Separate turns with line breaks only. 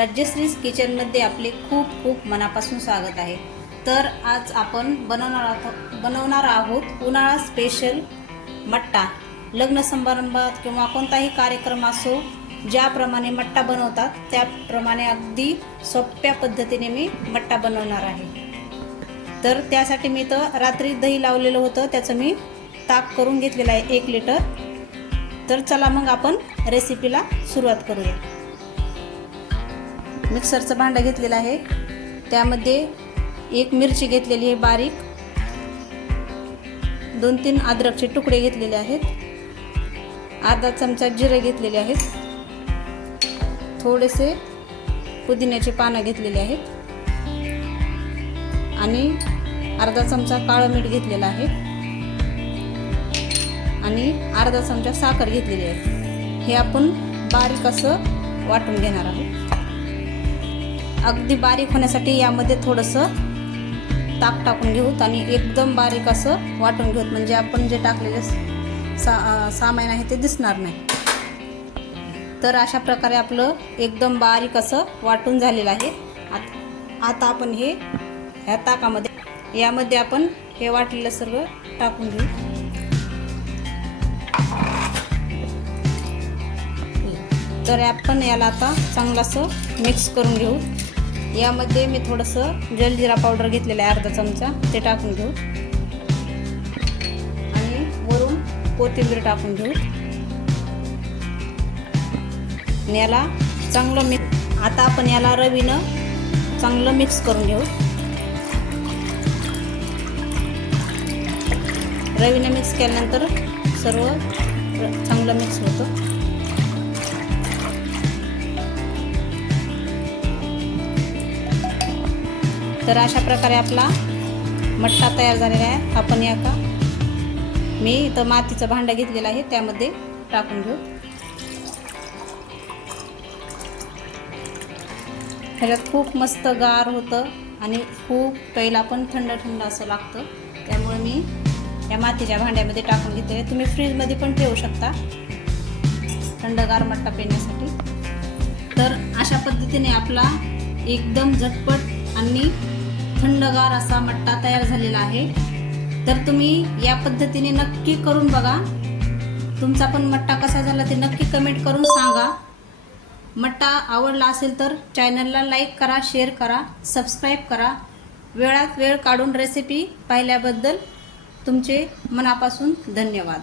राज्यश्रीज किचनमध्ये आपले खूप खूप मनापासून स्वागत आहे. तर आज आपण बनवणार आहोत बनवणार आहोत उन्हाळा स्पेशल मट्टा. लग्न समारंभात किंवा कोणताही कार्यक्रम असो ज्याप्रमाणे मट्टा बनवतात त्याप्रमाणे अगदी सोप्या पद्धतीने मी मट्टा बनवणार आहे. तर त्यासाठी मी तर रात्री दही लावलेलं होतं त्याचं मी ताक करून घेतलेलं आहे एक लिटर तर चला मग आपण रेसिपीला सुरुवात करूया. मिक्सरचं भांडं घेतलेलं आहे. त्यामध्ये एक मिरची घेतलेली आहे बारीक. दोन तीन अद्रकचे तुकडे घेतलेले आहेत. अर्धा चमचा जिरे घेतलेले आहेत. थोडेसे पुदिन्याची पानं घेतलेली आहेत. आणि अर्धा चमचा काळं मीठ घेतलेलं आहे. आणि अर्धा चमचा साखर घेतलेली आहे. हे आपण बारीक असं वाटून घेणार आहोत. अगदी बारीक होण्यासाठी यामध्ये थोडंसं ताक टाकून घेऊत आणि एकदम बारीक असं वाटून घेऊत म्हणजे आपण जे टाकलेले सा सामान आहे ते दिसणार नाही. तर अशा प्रकारे आपलं एकदम बारीक असं वाटून झालेलं आहे. आत- आता आपण हे ह्या ताकामध्ये यामध्ये आपण हे वाटलेलं सर्व टाकून घेऊ. तर आपण याला आता चांगलासं मिक्स करून घेऊ. यामध्ये मी थोडंसं जलजिरा पावडर घेतलेलं आहे अर्धा चमचा. ते टाकून घेऊ. आणि वरून कोथिंबीर टाकून घेऊ. आणि याला चांगलं मिक्स आता आपण याला रवीनं चांगलं मिक्स करून घेऊ. रवीनं मिक्स केल्यानंतर सर्व चांगलं मिक्स होतं. तर अशा प्रकारे आपला मठ्ठा तयार झालेला आहे. आपण या का? मी इथं मातीचं भांडं घेतलेलं आहे त्यामध्ये टाकून घेऊ. ह्याच्यात खूप मस्त गार होतं आणि खूप पहिला पण थंड थंड असं लागतं. त्यामुळे मी या मातीच्या भांड्यामध्ये टाकून घेते तुम्ही फ्रीजमध्ये पण ठेवू शकता. थंडगार मट्टा पेण्यासाठी तर अशा पद्धतीने आपला एकदम झटपट आणि थंडगार असा मट्टा तयार झालेला आहे. तर तुम्ही या पद्धतीने नक्की करून बघा. तुमचा पण मट्टा कसा झाला ते नक्की कमेंट करून सांगा. मट्टा आवडला असेल तर चॅनलला लाईक करा शेअर करा सबस्क्राईब करा. वेळात वेळ काढून रेसिपी पाहिल्याबद्दल तुमचे मनापासून धन्यवाद.